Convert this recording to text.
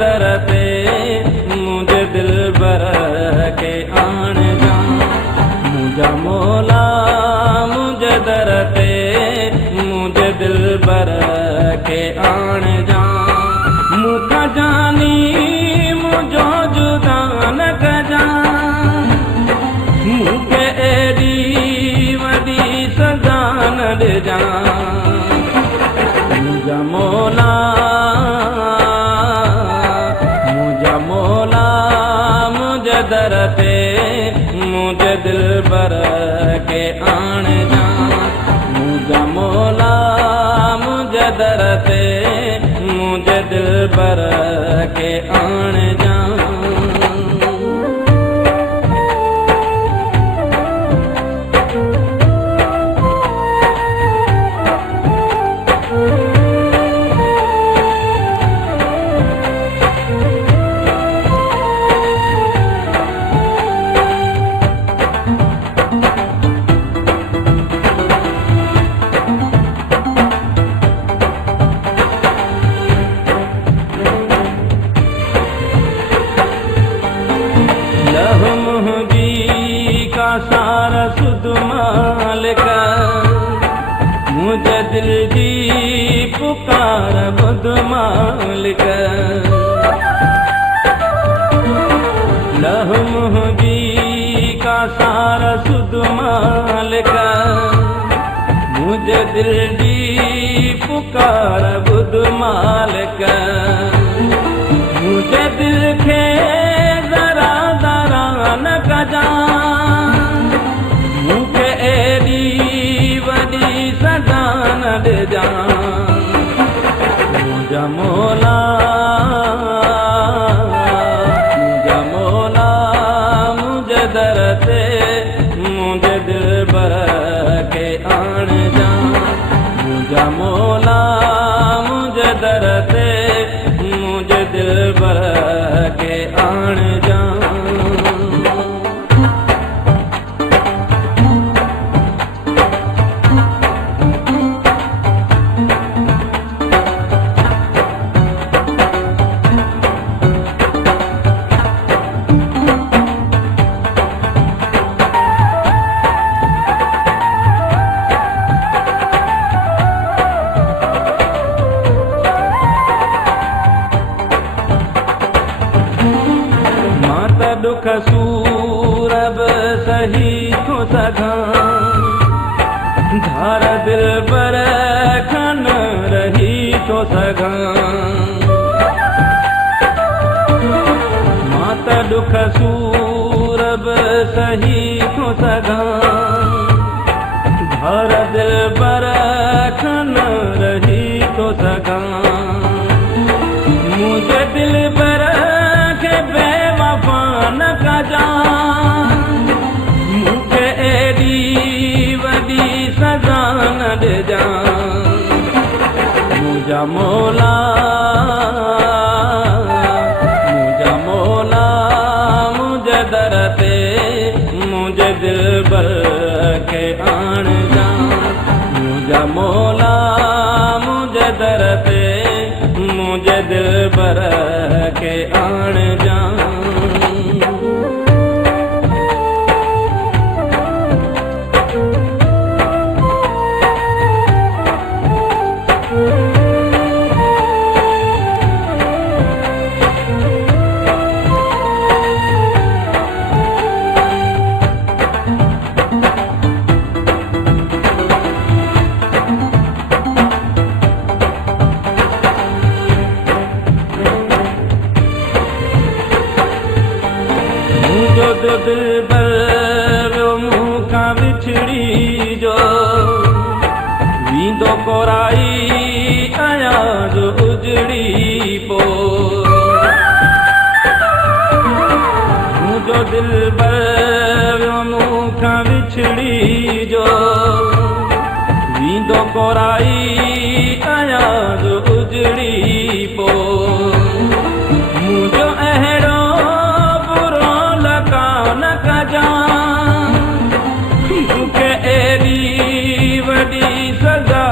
दर ते मुझे दिलबर के आण जा। मुझा मौला मुझे दर ते मुझे दिलबर के आण जा। मुखा जानी मुझो जुदा न कजा। मूंखे एडी वडी सजा न ॾिजा। मुझा मौला मुझे दर ते मुझे दिलबर के आण जा। मुझा मौला मुझे दर ते मुझे दिलबर के आण जा। सारा सुध मालिक मुझे दिल जी पुकार बुध मालिक। लह मुझी का सारा सुध मालिक मुझे दिल जी पुकार बुध मालिक। मुझे दिल के जरा जरा न कजा। मूंखे एडी वडी सजा न ॾिजा। मुझा मौला मुझे दर ते मुझे दिलबर के आण जा। मुझा मौला मुझे दर ते मुझे दिलबर के आण जा। दुख सूरब सही थो सघां। धार दिलबर खन रही थो सघां। मां त दुख सूरब सही थो सघां। धार दिलबर खन रही थो सघां। मुझे दिलबर के बेवफा न कजा। मूंखे एडी वडी सजा न ॾिजा। मुझा मौला मुझे दर ते मुझे दिलबर के आण जा। मुझा मौला मुझे दर ते मुझे दिलबर के आण जा। दिलबर मूंखां विछड़ी जो वींदो कोराई आया जो उजड़ी पो। मुझो दिलबर मूंखां विछड़ी जो वींदो कोराई आया जो उजड़ी पो। मुझो अहिड़ो बुरो लका न कजा।